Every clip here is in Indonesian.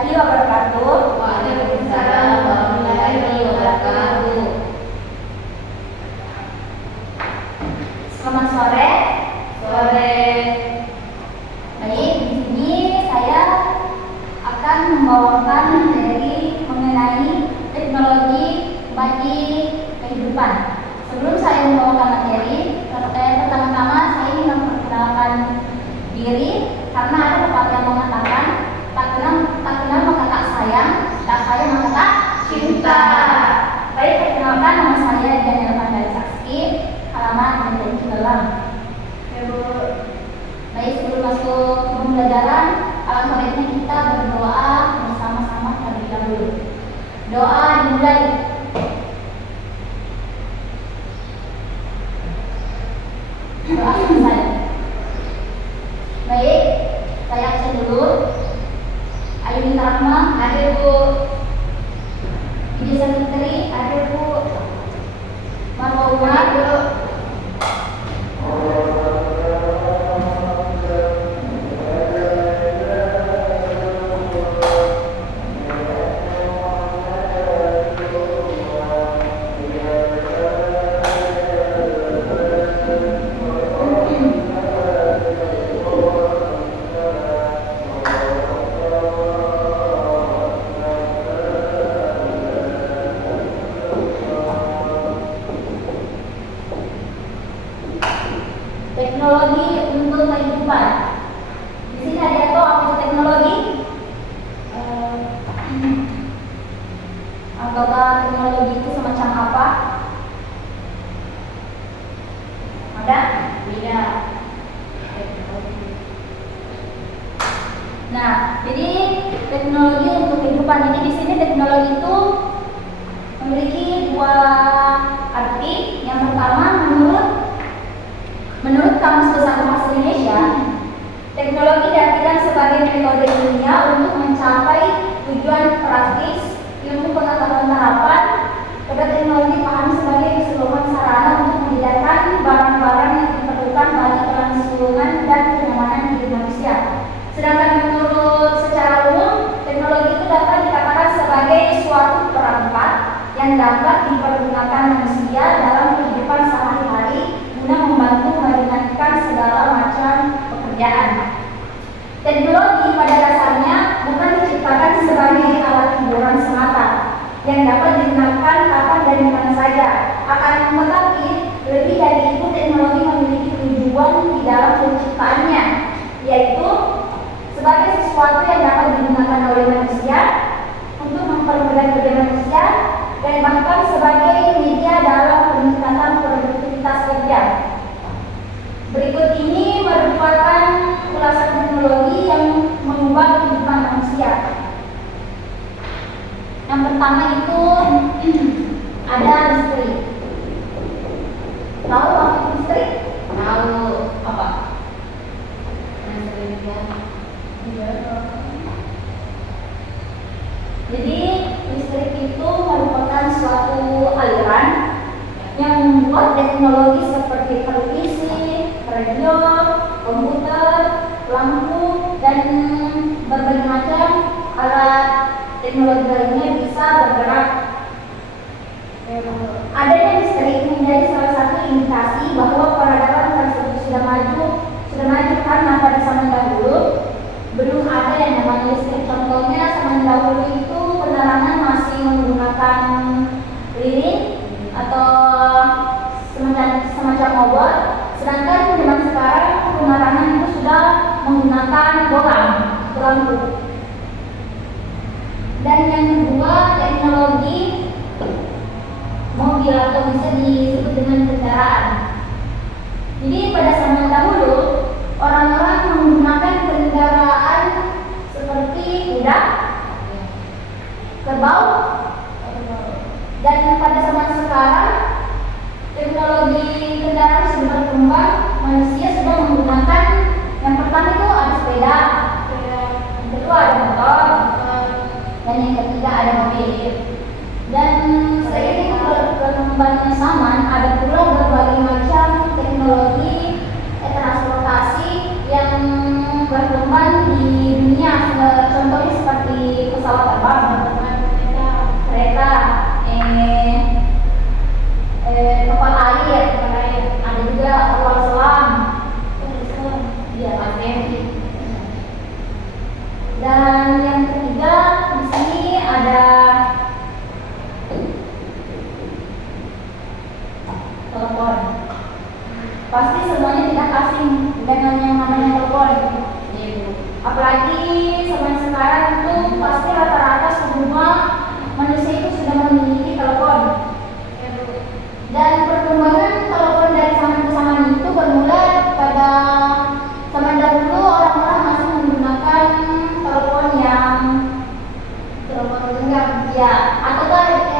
warahmatullahi wabarakatuh. Waalaikumsalam warahmatullahi wabarakatuh. Selamat sore. Sore. Baik, di sini saya akan membawakan materi mengenai teknologi bagi kehidupan. Sebelum saya membawakan materi, pertama-tama saya ingin memperkenalkan diri karena ada pepatah yang mengatakan tak kenal maka tak sayang, tak sayang maka tak cinta. Baik, perkenalkan, nama saya Dian Elvanda Saksi, halaman menjadi Cilelang. Baik, sebelum masuk ke pembelajaran, alangkah baiknya kita berdoa bersama-sama terlebih dahulu. Doa dimulai. Doa selesai. Baik, saya absen dulu. Ayuni Rahma, Hadir Bu. Ide Sekretari, ada Bu. Marwa Umar, Hadir Bu. teknologi untuk kehidupan. Di sini ada tuh apa itu teknologi? Anggota teknologi itu semacam apa? Ada? Beda. Nah, jadi teknologi untuk kehidupan ini di sini teknologi itu memiliki dua arti. Yang pertama, menurut Kamus Besar Bahasa Indonesia, teknologi diartikan sebagai metode ilmiah untuk mencapai tujuan praktis ilmu pengetahuan harapan. Pada teknologi paham sebagai keseluruhan sarana untuk menyediakan barang-barang yang diperlukan bagi kelangsungan dan kenyamanan hidup manusia. Sedangkan menurut secara umum, teknologi itu dapat dikatakan sebagai suatu perangkat yang dapat dipergunakan manusia dalam kehidupan sehari-hari guna membantu meringankan segala macam pekerjaan. Teknologi pada dasarnya bukan diciptakan sebagai alat hiburan semata yang dapat digunakan kapan dan di mana saja. Akan tetapi, lebih dari itu teknologi memiliki tujuan di dalam penciptaannya, yaitu sebagai sesuatu yang dapat digunakan oleh manusia untuk mempermudah kerja manusia dan bahkan sebagai media dalam peningkatan produktivitas kerja. Berikut ini merupakan ulasan teknologi yang mengubah kehidupan manusia. Yang pertama itu ada listrik. Tahu apa itu listrik? Tahu apa? Listriknya. Jadi listrik itu merupakan suatu aliran yang membuat teknologi seperti televisi, radio, komputer, lampu, dan berbagai macam alat teknologi lainnya bisa bergerak. Adanya listrik menjadi salah satu indikasi bahwa peradaban tersebut sudah maju karena pada zaman dahulu belum ada yang namanya listrik. Contohnya zaman dahulu itu penerangan masih menggunakan lilin atau semacam obor, sedangkan zaman sekarang penerangan itu sudah menggunakan bohlam atau lampu. Dan yang kedua, teknologi mobil atau bisa disebut dengan kendaraan. Jadi pada zaman dahulu orang-orang menggunakan kendaraan seperti kuda, kerbau, dan pada zaman sekarang teknologi kendaraan sudah berkembang. Manusia sudah menggunakan, yang pertama itu ada sepeda, yang kedua ada motor, dan yang ketiga ada mobil. Dan seiring berkembangnya zaman, ada pula berbagai macam teknologi transportasi yang berkembang di dunia. Contohnya seperti telepon. Pasti semuanya tidak asing dengan yang namanya telepon. Iya, Bu. Apalagi zaman sekarang itu pasti rata-rata semua manusia itu sudah memiliki telepon. Iya, Bu. Dan perkembangan telepon dari zaman ke zaman itu bermula pada zaman dahulu orang-orang masih menggunakan telepon yang telepon genggam, ya, atau telepon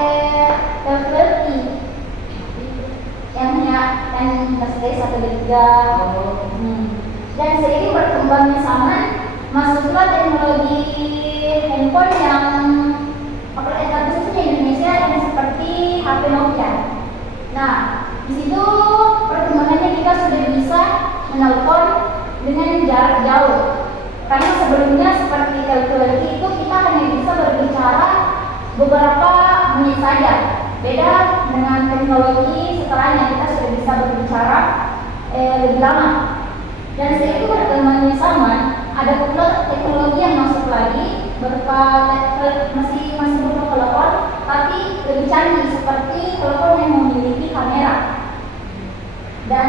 yang kasih satu tiga. Dan seiring berkembangnya zaman, masuklah teknologi handphone yang khususnya di Indonesia yang seperti HP Nokia. Nah, di situ perkembangannya kita sudah bisa menelpon dengan jarak jauh. Karena sebelumnya seperti telepon itu kita hanya bisa berbicara beberapa menit saja. Beda dengan teknologi setelahnya kita sudah bisa berbicara lebih lama. Dan seiring berkembangnya zaman, ada pula teknologi yang masuk lagi berupa masih berupa telepon, tapi lebih canggih seperti telepon yang memiliki kamera. Dan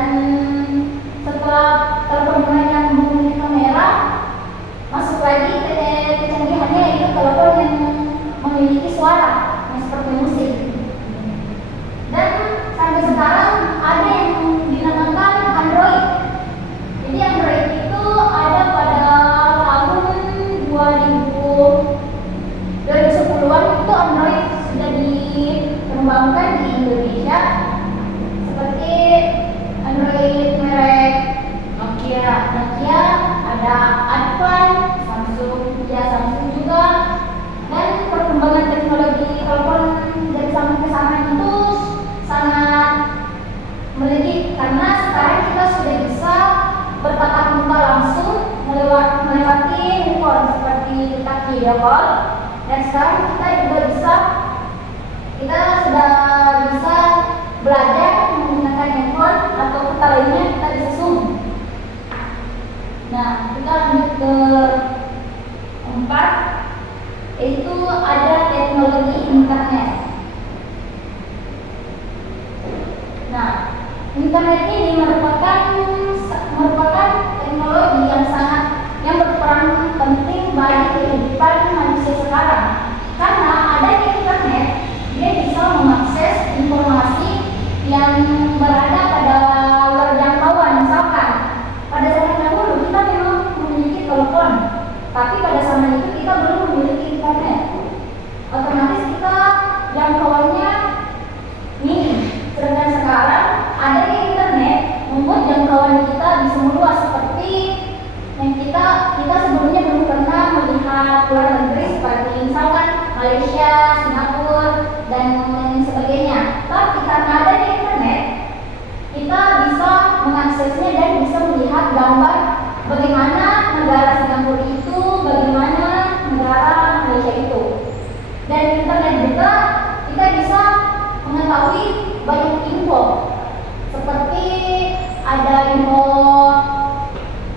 setelah telepon yang memiliki kamera, masuk lagi kecanggihannya yaitu telepon yang memiliki suara yang seperti musik. Dan sampai sekarang ada yang dinamakan Android. Jadi Android itu ada pada tahun 2010-an itu Android sudah dikembangkan di Indonesia seperti Android merek Nokia, ada iPhone, Samsung juga. Dan perkembangan teknologi telepon dari zaman ke zaman itu sangat melejit karena sekarang kita sudah bisa bertatap muka langsung melewati handphone seperti kita video call. Dan sekarang kita sudah bisa belajar menggunakan handphone atau kata lainnya kita bisa Zoom. Nah, kita lanjut ke 4, yaitu ada teknologi internet. Nah, internet ini merupakan teknologi yang berperan penting bagi kehidupan manusia sekarang. Karena adanya internet, dia bisa mengakses informasi yang berada pada luar jangkauan. Misalkan pada zaman dahulu kita memang memiliki telepon, tapi pada zaman itu kita belum memiliki internet. Otomatis kita jangkauannya minim. Sedangkan sekarang adanya internet membuat jangkauan kita bisa meluas seperti yang kita sebelumnya belum pernah melihat luar negeri seperti misalkan Malaysia, Singapura dan sebagainya. Tapi karena adanya internet, kita bisa mengaksesnya dan bisa melihat gambar bagaimana negara Singapura itu, bagaimana negara Malaysia itu. Dan internet juga kita bisa mengetahui banyak info seperti ada info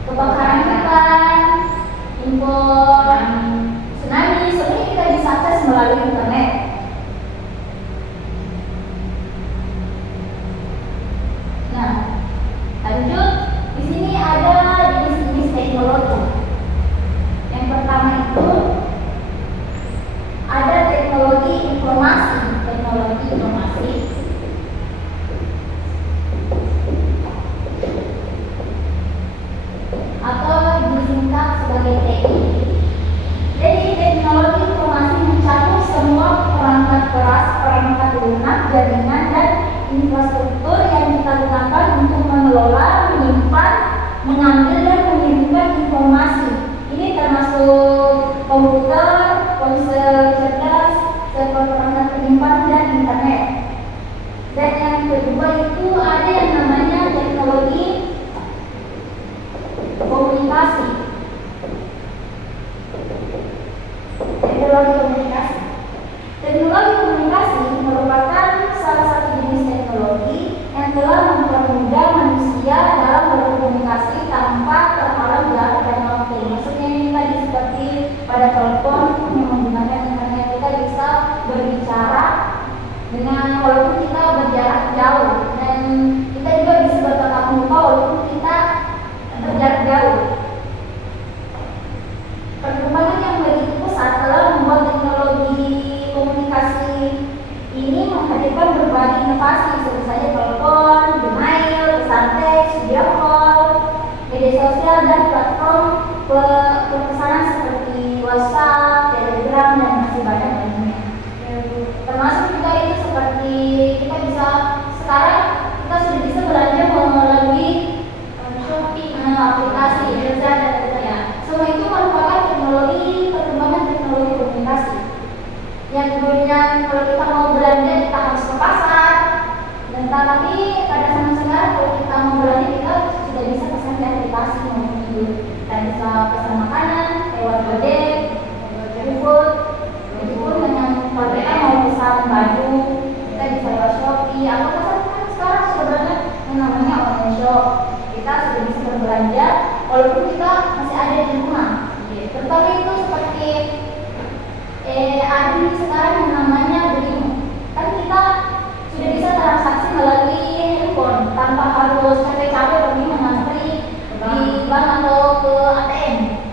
kebakaran hutan, info tsunami, semuanya kita bisa akses melalui internet. Nah, lanjut di sini ada jenis-jenis teknologi. Yang pertama itu ada teknologi informasi. Atau disingkat sebagai TI. Jadi teknologi informasi mencakup semua perangkat keras, perangkat lunak, jaringan dan infrastruktur yang kita gunakan untuk mengelola, menyimpan, mengambil dan mengirimkan informasi. Ini termasuk komputer, ponsel cerdas, server perangkat penyimpanan dan internet. Dan yang kedua itu ada yang namanya teknologi komunikasi. Teknologi komunikasi merupakan salah satu jenis teknologi yang telah mempermudah manusia dalam berkomunikasi tanpa terhalang jarak dan waktu. Maksudnya ini tadi seperti pada telepon yang menggunakan internet, kita bisa berbicara dengan walaupun kita berjarak jauh. Dan Tapi pada zaman sekarang kalau kita mau belanja kita sudah bisa pesan di aplikasi maupun itu. Kita bisa pesan makanan lewat Gojek, GoFood. Itu pun dengan kalau kita mau pesan baju kita bisa lewat Shopee. Atau pesan kan sekarang sudah banyak yang namanya online shop. Kita sudah bisa berbelanja walaupun kita masih ada di rumah. Terutama itu seperti ada sekarang yang namanya Belimu. Kan kita sudah bisa transaksi melalui handphone tanpa harus capek-capek pergi mengantri di bank atau ke ATM.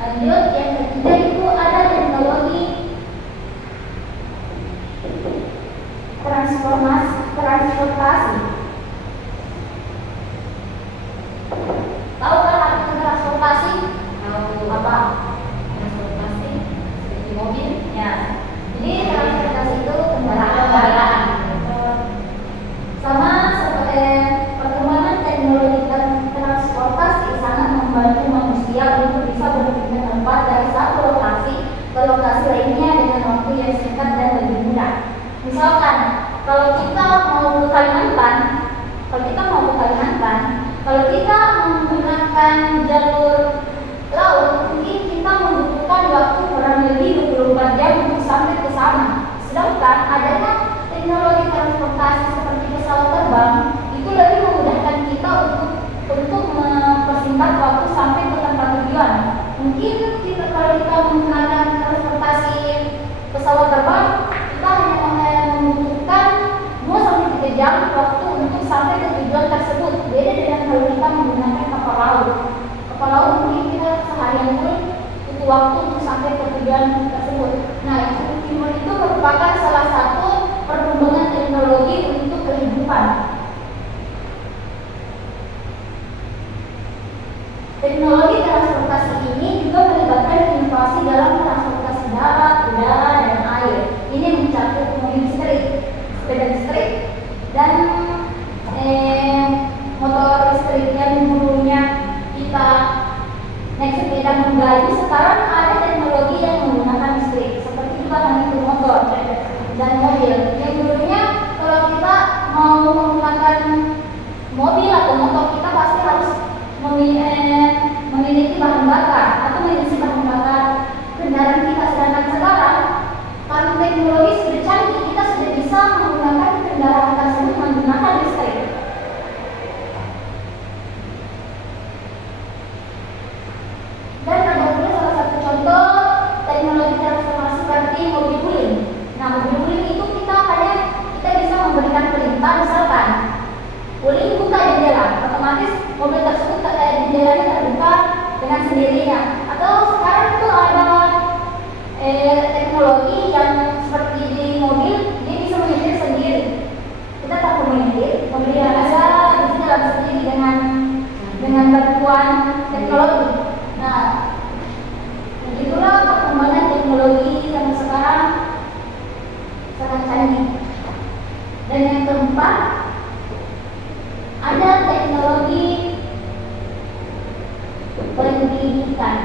Lanjut, yang ketiga itu ada teknologi transportasi. Tahu kan arti transportasi? Tahu Apa? transportasi seperti mobil. Ya. Jadi transportasi itu kendaraan. Sama seperti perkembangan teknologi transportasi sangat membantu manusia untuk bisa berpindah tempat dari satu lokasi ke lokasi lainnya dengan waktu yang singkat dan lebih mudah. Misalkan kalau kita mau ke Kalimantan, kalau kita menggunakan jalur laut, mungkin kita membutuhkan waktu kurang lebih 24 jam untuk sampai ke sana. Sedangkan adanya teknologi transportasi seperti pesawat terbang itu lebih memudahkan kita untuk mempersingkat waktu sampai ke tempat tujuan. Mungkin kalau kita menggunakan transportasi pesawat terbang, kita hanya membutuhkan 2-3 jam waktu untuk sampai ke tujuan tersebut. Beda dengan kalau kita menggunakan kapal laut. Kapal laut mungkin kita seharian pun butuh waktu untuk sampai ke tujuan tersebut. Nah, itu merupakan salah satu perkembangan teknologi untuk kehidupan. Teknologi transportasi ini juga melibatkan inovasi dalam transportasi darat, udara, dan air. Ini mencakup mobil listrik, sepeda listrik, dan motor listrik yang dulunya kita naik sepeda menggayu. Sekarang ada teknologi yang menggunakan listrik, seperti juga itu motor dan mobil. Yang dulunya kalau kita mau menggunakan mobil atau motor, kita pasti harus memiliki bahan bakar atau mengisi bahan bakar kendaraan kita. Sedangkan sekarang karena teknologi sudah canggih, kita sudah bisa menggunakan kendaraan tersebut menggunakan listrik. Dan ada juga salah satu contoh teknologi transformasi seperti mobil guling. Nah, mobil guling itu kita bisa memberikan perintah, misalkan guling buka jendela, otomatis mobil tersebut jendelanya terbuka dengan sendirinya. Atau sekarang itu ada teknologi yang seperti di mobil, dia bisa menyetir sendiri. Kita tak perlu menyetir, mobil yang ada bisa jalan sendiri dengan bantuan teknologi. Nah, begitulah perkembangan teknologi yang sekarang sangat canggih. Dan yang keempat, ada teknologi pendidikan.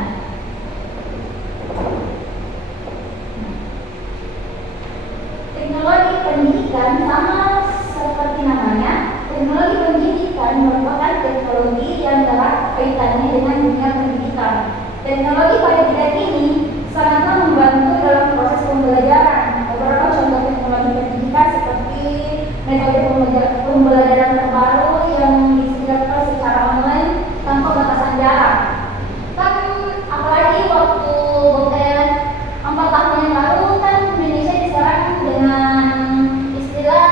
Teknologi pendidikan sama seperti namanya. Teknologi pendidikan merupakan teknologi yang erat kaitannya dengan dunia pendidikan. Teknologi pada bidang ini sangatlah membantu dalam proses pembelajaran. Beberapa contoh teknologi pendidikan seperti metode pembelajaran terbaru yang disediakan secara online tanpa batasan jarak. Kan apalagi waktu 4 tahun yang lalu kan Indonesia diserang dengan istilah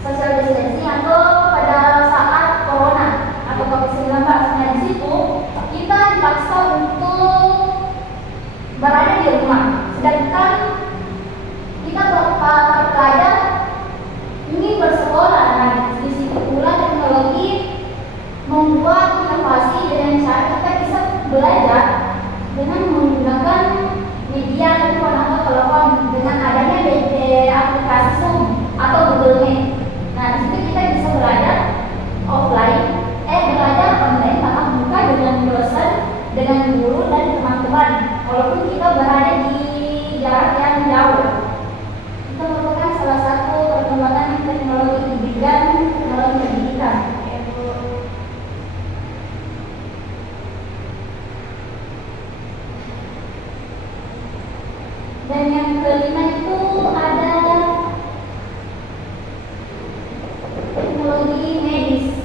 social distancing atau pada saat corona atau COVID-19. Nah, di situ kita dipaksa untuk berada di rumah. Sedangkan kita belajar ini bersekolah. Nah, di situ pula teknologi membuat inovasi dengan cara kita bisa belajar dengan menggunakan media handphone atau telepon dengan adanya aplikasi Zoom atau Google Meet. Nah, di situ kita bisa belajar belajar online tatap muka dengan dosen, dengan guru dan teman-teman, walaupun kita berada di jarak yang jauh. Itu merupakan salah satu perkembangan teknologi teknologi medis.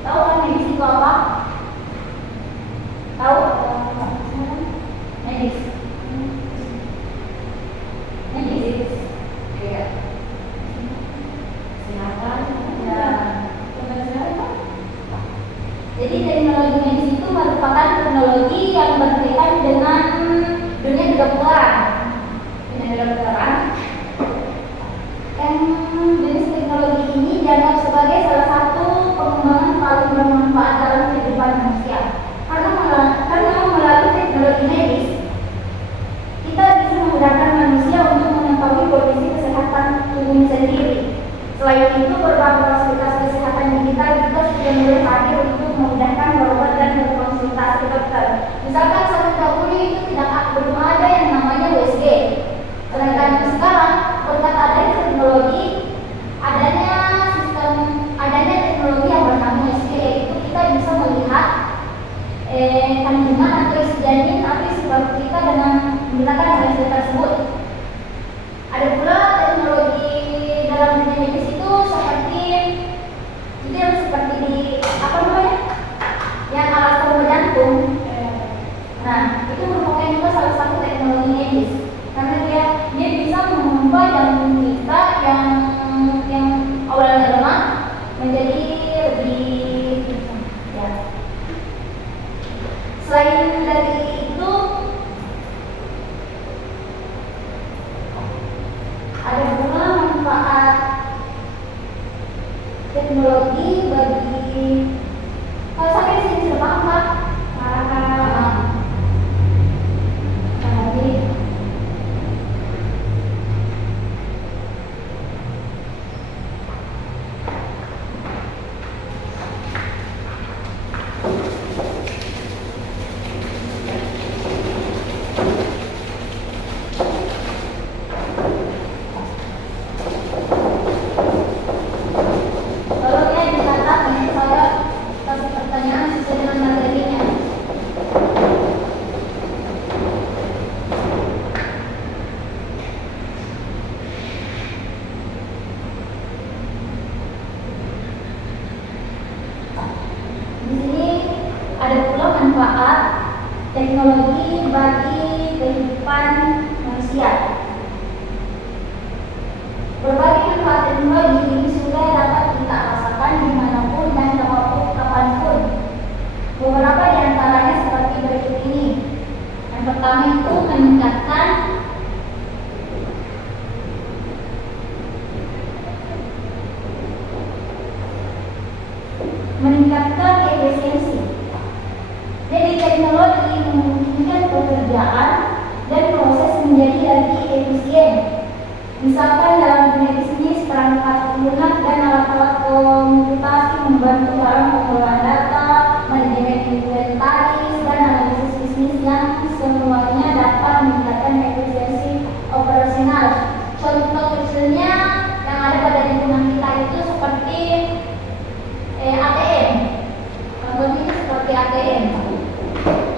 Tahu kan medis itu apa? Tahu? Medis. Medis. Iya. Kesehatan. Ya. Jadi teknologi medis itu merupakan teknologi yang berkaitan dengan dunia kedokteran. Dunia kedokteran. Yang jenis teknologi ini dianggap sebagai salah satu pengembangan paling bermanfaat dalam kehidupan manusia. Karena melalui teknologi medis, kita bisa memudahkan manusia untuk mengetahui kondisi kesehatan tubuhnya sendiri. Selain itu, berbagai fasilitas kesehatan digital juga sudah mulai hadir untuk memudahkan berobat dan berkonsultasi ke dokter. Misalkan saat dahulu itu belum ada yang namanya USG. Sedangkan sekarang berkat adanya teknologi, adanya teknologi yang bernama USG, yaitu kita bisa melihat kandungan atau isi janin atau isi baru kita dengan menggunakan USG tersebut. Ada pula teknologi dalam dunia medis itu seperti di apa namanya? Yang alat pembuluh jantung. Nah, itu merupakan juga salah satu teknologi medis. Karena dia bisa mengubah jantung kita yang awalnya lemah menjadi lebih ya. Selain dari itu, ada pula manfaat teknologi bagi kalau sampai di sini sudah paham Pak? Jadi kalau dia dicatat, nanti saya kasih pertanyaan sesuai dengan materinya. Di sini ada pula manfaat teknologi bagi kehidupan manusia. Berbagai manfaat teknologi ini sudah dapat kita rasakan dimanapun dan kapanpun. Beberapa di antaranya seperti berikut ini. Yang pertama itu meningkatkan efisiensi. Jadi teknologi memungkinkan pekerjaan dan proses menjadi lebih efisien. Misalkan dalam dunia bisnis, perangkat lunak dan alat-alat komputasi membantu dalam pengelolaan data, manajemen inventaris, dan analisis bisnis yang semuanya dapat meningkatkan efisiensi operasional. Contoh kecilnya yang ada pada lingkungan kita itu seperti ATM. Contohnya seperti ATM.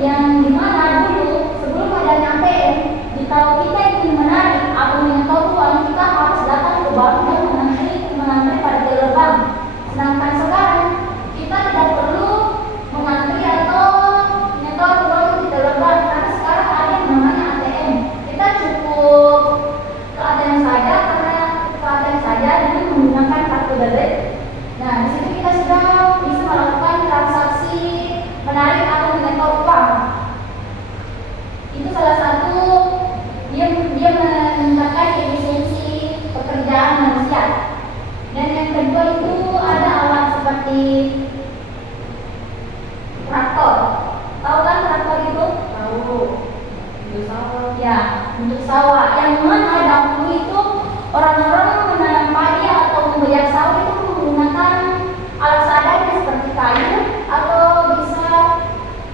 Yang dimana dulu sebelum adanya ATM, kalau kita ingin menarik atau menyetor uang, kita harus datang ke bank dan mengantri pada teller bank. Sedangkan sekarang kita tidak perlu mengantri atau menyetor uang di teller bank karena sekarang ada yang namanya ATM. Kita cukup ke ATM saja dengan menggunakan kartu debit. Nah, di situ kita sudah bisa melakukan transaksi menarik atau menyetor uang. Itu salah satu dia meningkatkan efisiensi pekerjaan manusia. Dan yang kedua itu ada alat seperti traktor. Tahu kan traktor itu? Tahu. Untuk sawah. Ya, untuk sawah. Yang mana dahulu itu orang-orang menanam padi atau membajak sawah itu menggunakan alat seadanya seperti kayu atau bisa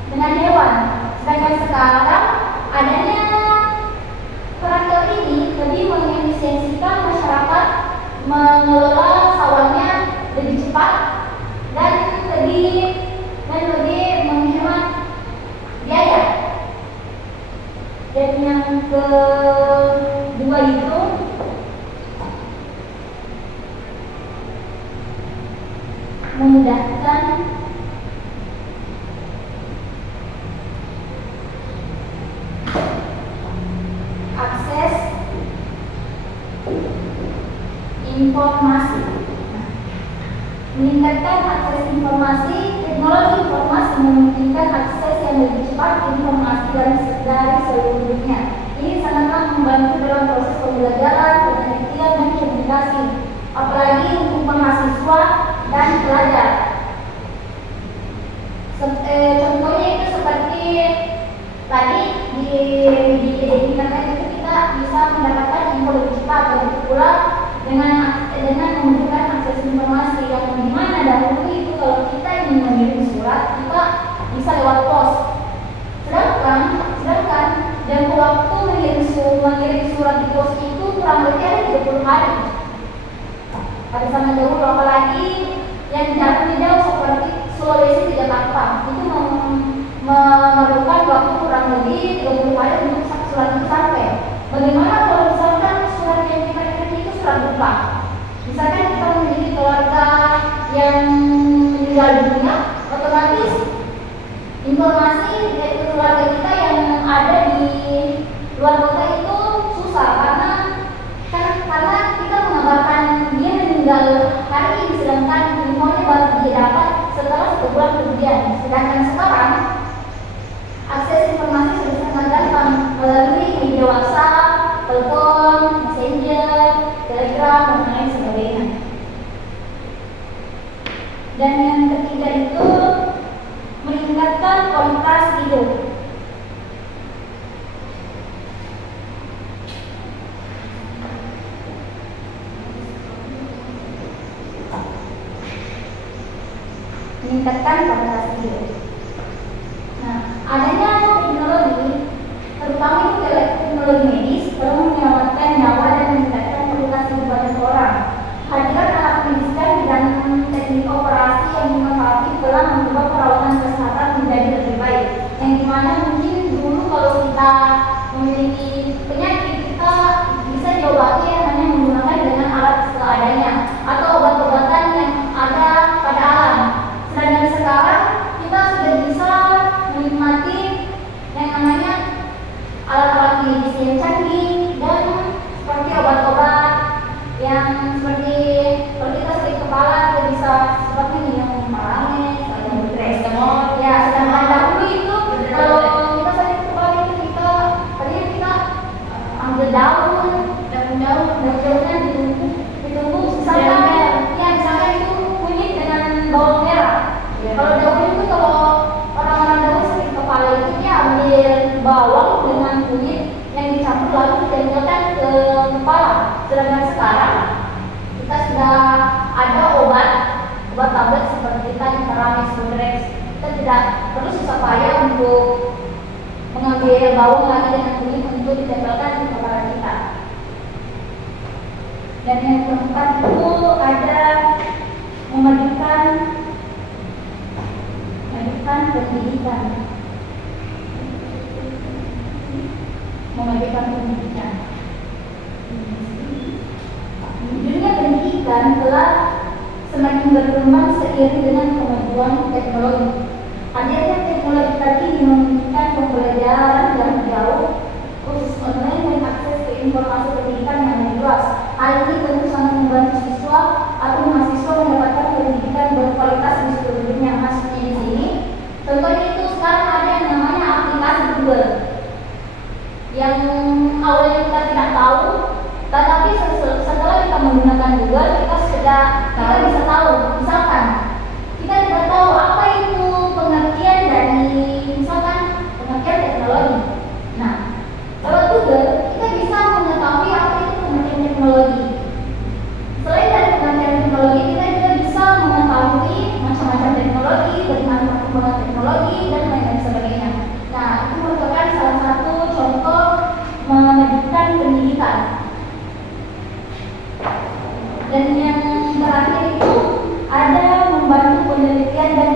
dengan hewan. Sedangkan sekarang adanya traktor ini lebih mengefisiensikan masyarakat mengelola sawahnya lebih cepat dan lebih menghemat biaya. Dan yang kedua itu memudahkan akses informasi. Meningkatkan akses informasi, teknologi informasi memungkinkan akses yang lebih cepat ke informasi dari seluruh dunia. Ini sangatlah membantu dalam proses pembelajaran, penelitian, dan komunikasi, apalagi untuk mahasiswa dan pelajar. Contohnya itu seperti tadi di internet itu kita bisa mendapatkan info lebih cepat, begitu pula dengan membutuhkan akses informasi yang dimana dahulu itu kalau kita ingin mengirim surat kita bisa lewat pos. Sedangkan jangka waktu mengirim surat di pos itu kurang lebih ada 30 hari. Pada zaman dahulu, apalagi yang jaraknya jauh seperti Sulawesi ke Jakarta itu memerlukan waktu kurang lebih 30 hari untuk surat itu sampai. Bagaimana kalau misalkan surat yang kita kirim itu surat duka? Misalkan kita memiliki keluarga yang meninggal dunia, otomatis informasi dari keluarga kita yang ada di luar kota itu susah karena kita mengabarkan dia meninggal hari ini, sedangkan infonya baru dia dapat setelah 1 bulan kemudian. Sedangkan sekarang akses informasi sudah sangat gampang melalui media WhatsApp, telepon, messenger, telegram, dan lain sebagainya. Dan yang ketiga itu meningkatkan kualitas hidup. Meningkatkan kualitas hidup. Nah, adanya teknologi, terutama itu teknologi medis, telah menyelamatkan nyawa dan meningkatkan kualitas hidup banyak orang. Hadiran alat medis dan teknik operasi yang inovatif telah mengubah perawatan kesehatan menjadi lebih baik. Yang dimana mungkin dulu kalau kita memiliki penyakit kita bisa diobati hanya menggunakan dengan alat seadanya atau obat-obatan yang ada pada alam. Sedangkan sekarang kita sudah bisa menikmati yang namanya alat-alat medis yang canggih dan seperti obat-obat yang seperti kalau kita sakit kepala kita bisa seperti minum paracetamol atau paracetamol. Ya, sedangkan dahulu itu kalau kita sakit kepala itu kita ambil daun-daunnya ditumbuk misalkan itu kunyit dengan bawang merah. Ya. Kalau dahulu itu kalau orang-orang dahulu sakit kepala itu dia ambil bawang dengan kunyit yang dicampur lalu ditempelkan ke kepala. Sedangkan sekarang kita sudah ada obat tablet seperti tadi Paramex, Bodrex. Kita tidak perlu susah payah untuk mengambil bawang lagi dengan kunyit untuk ditempelkan di kepala kita. Dan yang keempat itu ada memajukan pendidikan. Dunia pendidikan telah semakin berkembang seiring dengan kemajuan teknologi. Hadirnya teknologi tadi memungkinkan pembelajaran jarak jauh, kursus online, dan akses ke informasi pendidikan yang lebih luas. Hal ini tentu sangat membantu siswa atau mahasiswa mendapatkan pendidikan berkualitas di seluruh dunia. Maksudnya di sini, contohnya itu sekarang ada yang namanya aplikasi Google, yang awalnya kita tidak tahu, tetapi setelah kita menggunakan Google kita bisa tahu. Misalkan kita tidak tahu apa itu pengertian dari pengertian teknologi. Nah, kalau Google kita bisa mengetahui apa itu pengertian teknologi. Selain dari pengertian teknologi, kita juga bisa mengetahui macam-macam teknologi, bagaimana perkembangan teknologi, dan lain sebagainya. Nah, itu merupakan salah satu contoh memajukan pendidikan. Dan yang terakhir itu ada membantu penelitian dan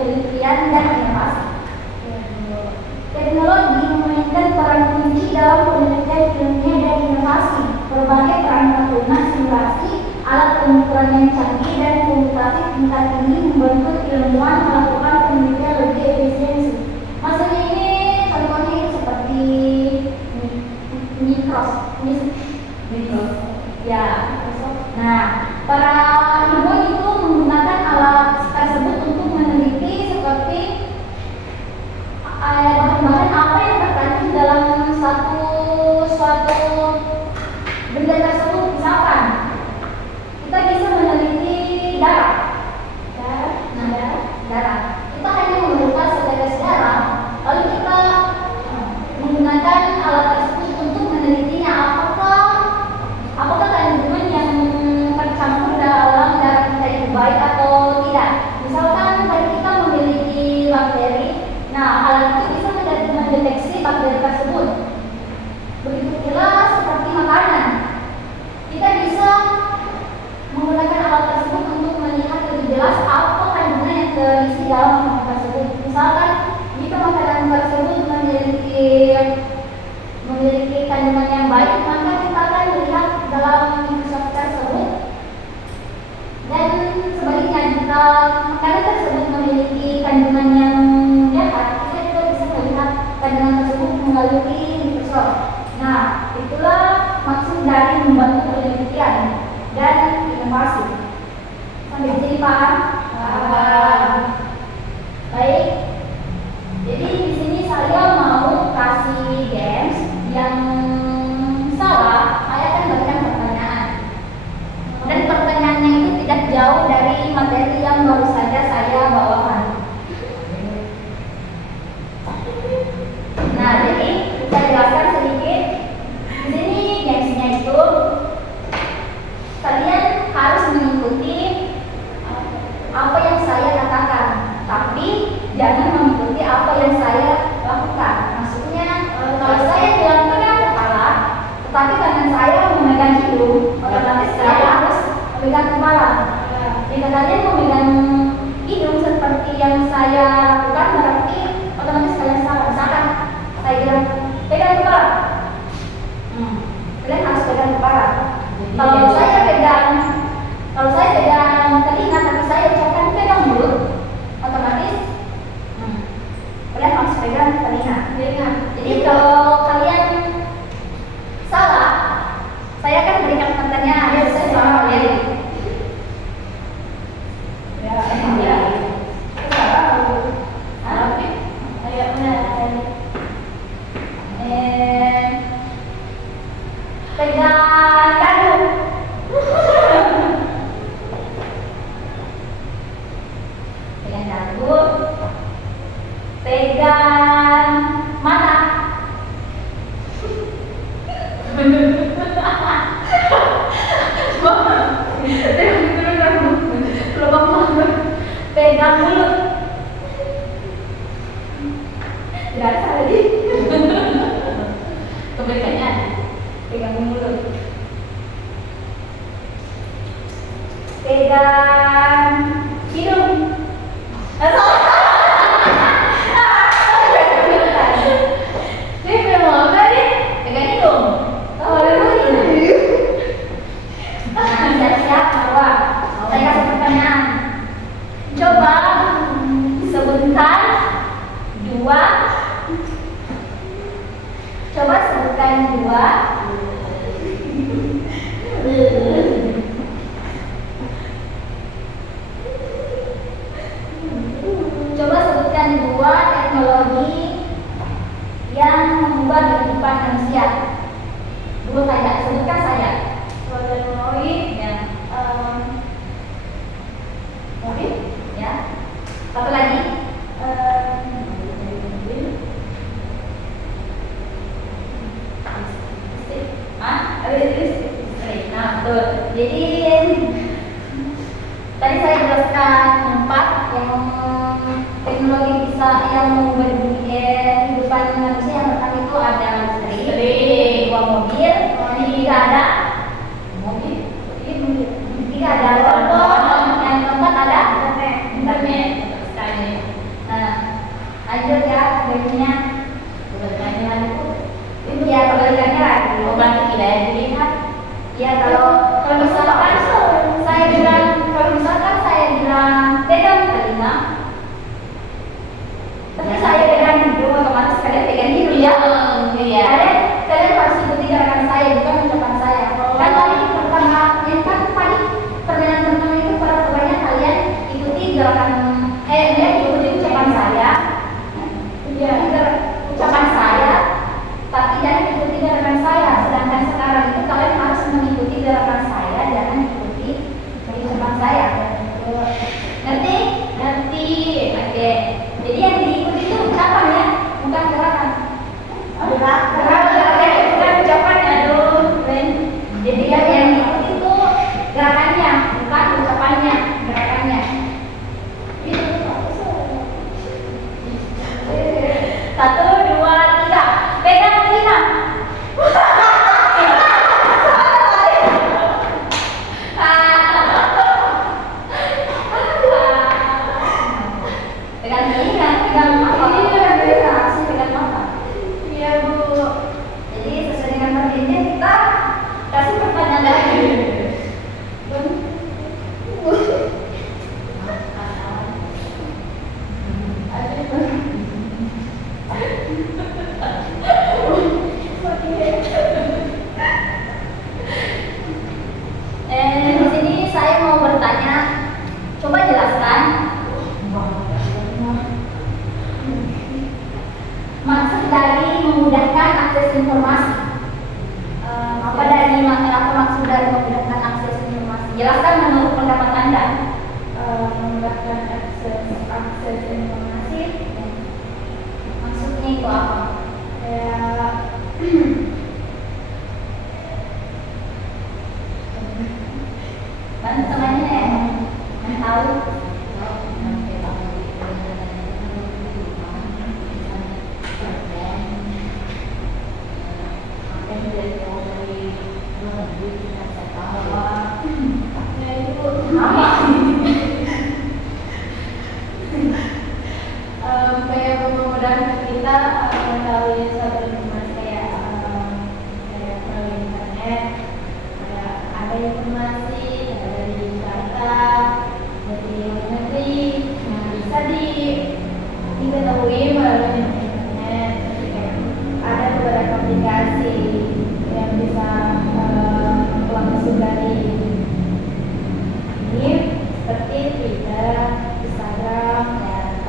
penelitian dan inovasi. Teknologi memainkan peran kunci dalam penelitian ilmiah dan inovasi. Berbagai perangkat lunak, simulasi, alat pengukuran yang canggih, dan komputasi tingkat tinggi membantu ilmuwan melakukan penelitian lebih efisiensi. Maksudnya ini contohnya seperti ya. Nah, para ilmuwan itu menggunakan alat tersebut untuk meneliti seperti bahan-bahan apa yang terkandung dalam suatu benda tersebut. Misalkan kita bisa meneliti darah. Darah. Kita hanya memerlukan setetes darah, lalu kita menggunakan alat tersebut untuk menelitinya apakah kandungan yang tercampur dalam darah kita itu baik atau tidak. Misalkan tadi kita memiliki bakteri, nah alat itu bisa mendeteksi bakteri tersebut. Begitu pula seperti makanan, kita bisa menggunakan alat tersebut untuk melihat lebih jelas apa kandungan yang terisi dalam makanan tersebut. Misalkan jika makanan tersebut memiliki kandungan yang baik, maka kita akan melihat dalam mikroskop tersebut. Dan sebaliknya, jika makanan tersebut memiliki kandungan yang jahat, kita juga bisa melihat kandungan tersebut melalui mikroskop. Nah, itulah maksud dari membantu penelitian dan inovasi. Sampai di sini paham? Baik. Jadi di sini saya mau kasih games yang salah. Saya akan berikan pertanyaan. Dan pertanyaannya itu tidak jauh dari materi yang baru saja saya bawakan. Nah, jadi saya jelaskan sedikit. Di sini gamesnya itu kalian harus mengikuti apa yang saya katakan, tapi jangan mengikuti apa yang saya lakukan. Maksudnya, kalau saya bilang pegang kepala, tetapi tangan saya memegang hidung, otomatis saya harus memegang kepala. Jika kalian memegang hidung seperti yang saya lakukan, berarti otomatis kalian salah. Misalkan saya bilang pegang kepala, kalian harus pegang kepala. Kalau saya pegang telinga, tapi saya ucapkan pegang mulut, otomatis kalian harus pegang telinga. Jadi kalau kalian salah, saya akan berikan pertanyaan sesuai sama kalian. Pegang kandung. Pegang kandung. Pegang mata. Pegang mulut. Tidak salah lagi. Kebalikannya. Pegang mulut. Pegang hidung. Siap-siap, Marwa. Saya kasih pertanyaan. Coba sebutkan dua. Coba sebutkan dua teknologi yang mengubah kehidupan manusia. Dua saja, sebutkan saja. Teknologi ya. Mobil ya. Apa lagi? Nah, betul. Jadi tadi saya jelaskan 4 yang teknologi bisa yang mengubah kehidupan manusia. Yang pertama itu ada listrik, dua mobil, tiga ada mobil, tiga ada telepon, yang keempat ada internet. menurut pendapat Anda? Memudahkan akses informasi. Maksudnya itu apa? Kayak Bantu temannya yang tahu. kayak memudahkan kita mengetahui suatu informasi kayak melalui internet, kayak ada informasi dari Jakarta, dari luar negeri yang bisa diketahui melalui internet. Jadi kayak ada beberapa aplikasi yang bisa langsung dari ini seperti Twitter, Instagram,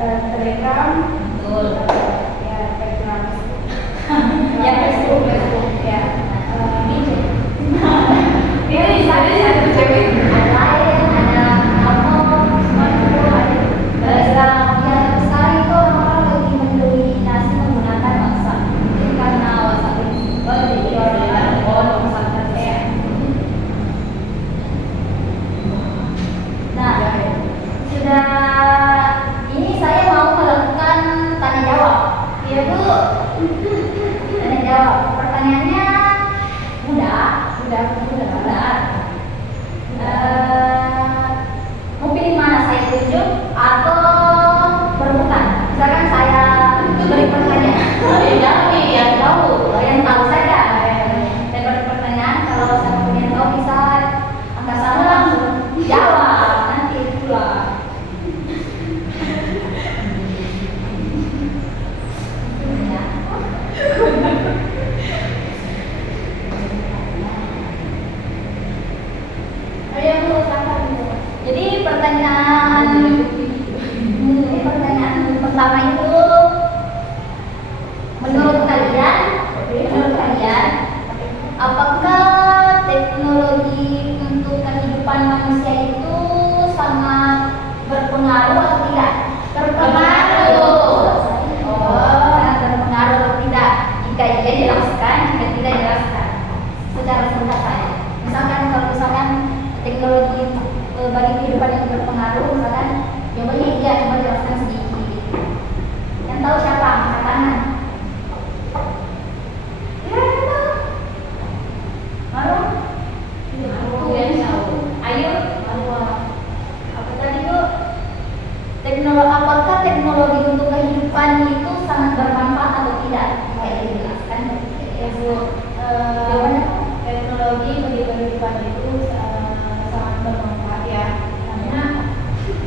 Telegram, Betul. ya Telegram, Ya, Facebook. ya. Ini satu cewek. Ada lain, ada kamu, semua itu ada. Yang sekarang itu orang-orang lagi mendominasi menggunakan WhatsApp. Mungkin karena WhatsApp ini jadi orang WhatsApp ya. Nah, sudah ini saya mau melakukan tanya jawab. Ya Bu, tanya jawab. Pertanyaannya mudah. Mau pilih mana, saya tunjuk atau berbukan? Misalkan saya beri pertanyaan, yang tahu saja. Saya beri pertanyaan, kalau saya punya tahu bisa angkat sana langsung jawab nanti pula. Jadi pertanyaan pertama itu menurut kalian apakah teknologi untuk kehidupan manusia itu sangat berpengaruh atau tidak? Sangat berpengaruh atau tidak? Jika iya jelaskan, jika tidak jelaskan secara singkat saja. Misalkan teknologi bagi kehidupan yang berpengaruh, misalkan jawabannya iya, coba jelaskan sedikit. Yang tahu siapa? Angkat tangan. Maruf? Ayo. Apa tadi Bu? Apakah teknologi untuk kehidupan itu sangat bermanfaat atau tidak? Kayak dijelaskan. Ya Bu, Jawabannya? teknologi bagi kehidupan itu sangat bermanfaat ya, karena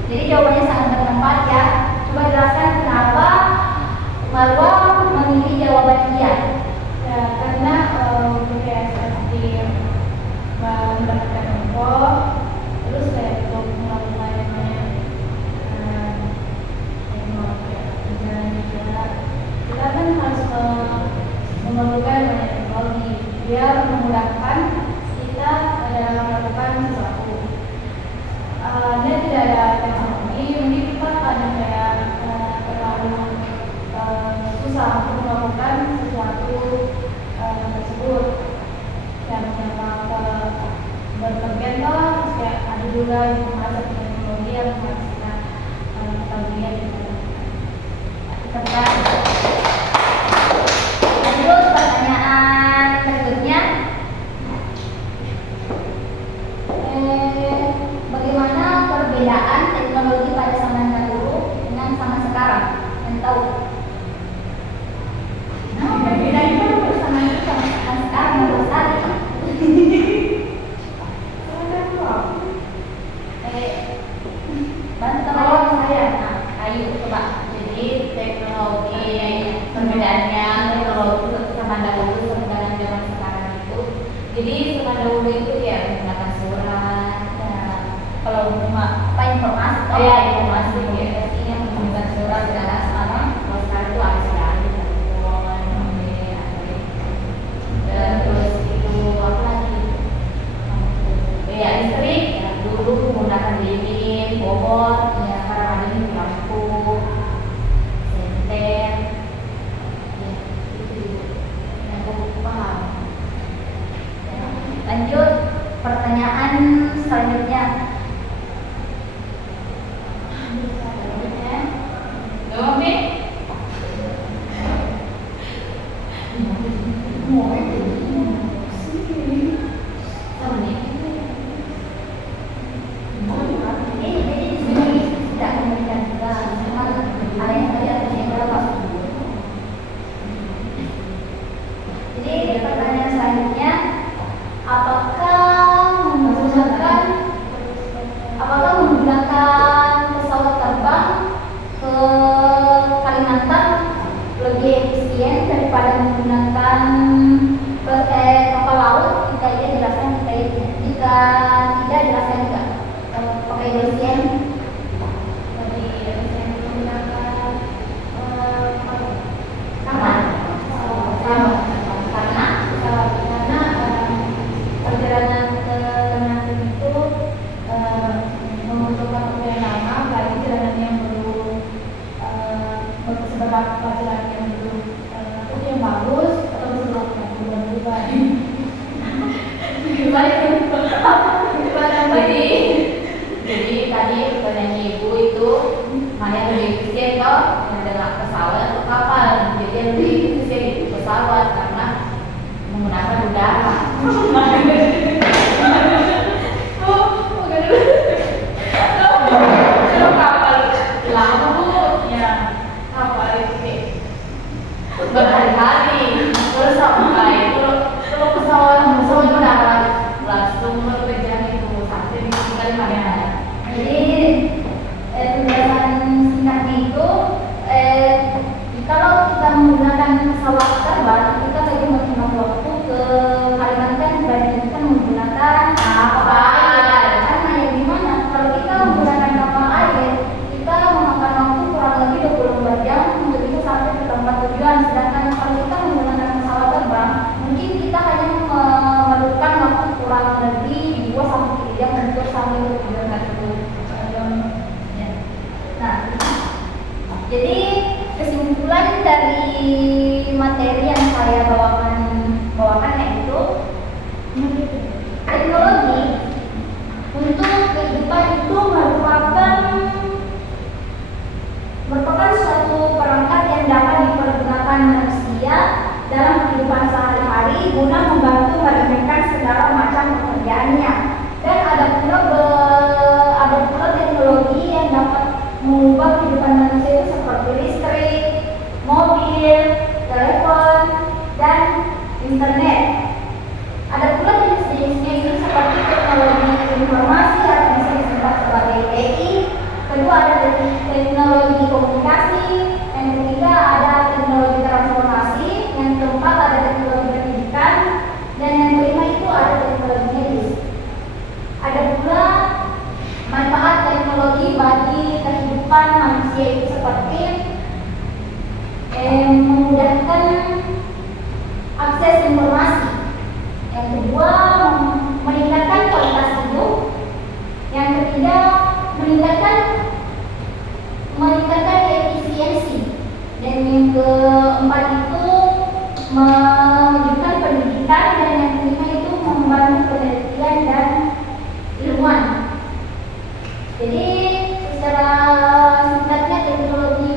Jadi jawabannya sangat bermanfaat ya. Coba jelaskan kenapa Marwah memilih jawaban iya. ya karena untuk kayak seperti mendapatkan info, terus kayak untuk melakukan namanya perjalanan juga, kita kan harus memerlukan banyak teknologi biar memudahkan kita dalam melakukan sesuatu. Dan tidak ada teknologi, mungkin kita akan kayak terlalu susah untuk melakukan sesuatu tersebut. Dan kenapa berpergian terus kayak ada juga informasi teknologi yang harus kita ketahui gitu. Tepat. Lanjut pertanyaan berikutnya. Bagaimana perbedaan teknologi pada zaman dahulu dengan zaman sekarang? Yang tahu? Bedanya sama itu sama sekarang baru sekali. Bantu teman saya. Nah, ayo coba. Jadi teknologi perbedaannya teknologi zaman dahulu sama dengan zaman sekarang itu. Jadi zaman dahulu itu ya menggunakan surat. Kalau apa informasi? Informasi ya menggunakan surat. Sedangkan sekarang kalau sekarang itu ada telepon, dan terus itu apa lagi? Listrik ya dulu pelajaran yang belum yang bagus atau sesuatu yang berubah-ubah. Jadi tadi pertanyaan ibu itu mana yang lebih efisien toh dengan pesawat atau kapal? Jadi yang lebih efisien itu pesawat karena menggunakan udara. Kalau kapal lama bu, ya kapal itu berhari-hari terus sampai kalau pesawat udara langsung berjam itu sampai di mana. Jadi penjelasan singkatnya itu kalau kita menggunakan pesawat terbang kita lagi menghemat waktu ke Kalimantan dibandingkan menggunakan kapal air. Karena yang dimana kalau kita menggunakan kapal air kita memakan waktu kurang lebih 24 jam untuk bisa sampai ke tempat tujuan. Sedangkan kalau kita menggunakan pesawat terbang mungkin kita hanya memerlukan waktu kurang lebih 2 sampai 3 jam untuk sampai ke tujuan tersebut. Nah, jadi kesimpulan dari materi yang saya bawakan yaitu teknologi untuk kehidupan itu merupakan suatu perangkat yang dapat dipergunakan manusia dalam kehidupan sehari-hari guna membantu meringankan segala macam pekerjaannya. Dan ada pula teknologi yang dapat mengubah kehidupan manusia itu seperti listrik, mobil, telepon, dan internet. Ada pula jenis-jenisnya ini seperti teknologi informasi atau bisa disebut sebagai TI. Kedua ada teknologi komunikasi, yang ketiga ada teknologi transportasi, yang keempat ada teknologi pendidikan, dan yang kelima itu ada teknologi medis. Ada pula manfaat teknologi bagi kehidupan manusia itu seperti memudahkan akses informasi. Yang kedua, meningkatkan kualitas hidup. Yang ketiga, meningkatkan efisiensi. Dan yang keempat itu menunjukkan pendidikan, dan yang kelima itu membantu penelitian dan ilmuwan. Jadi secara singkatnya teknologi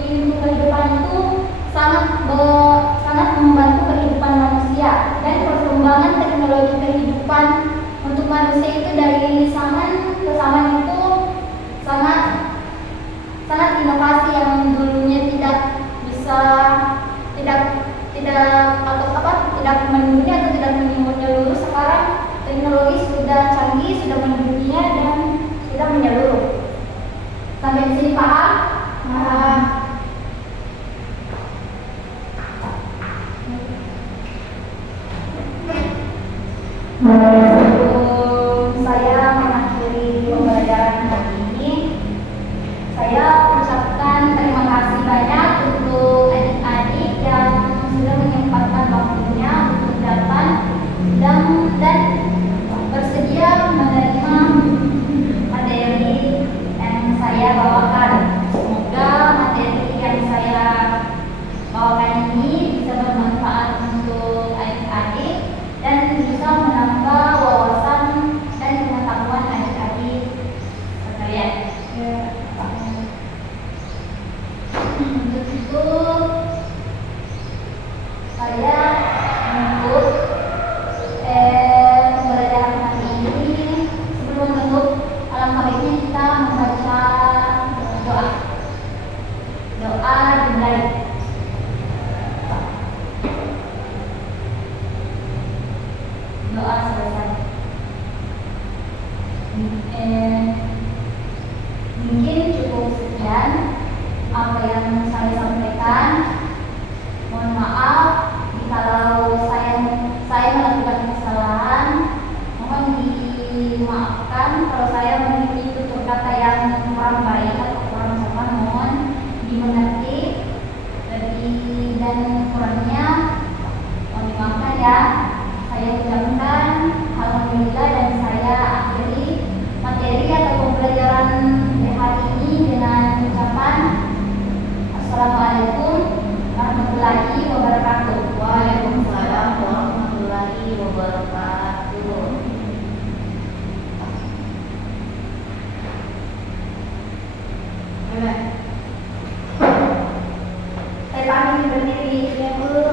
pamit berdiri. Ya, Bu.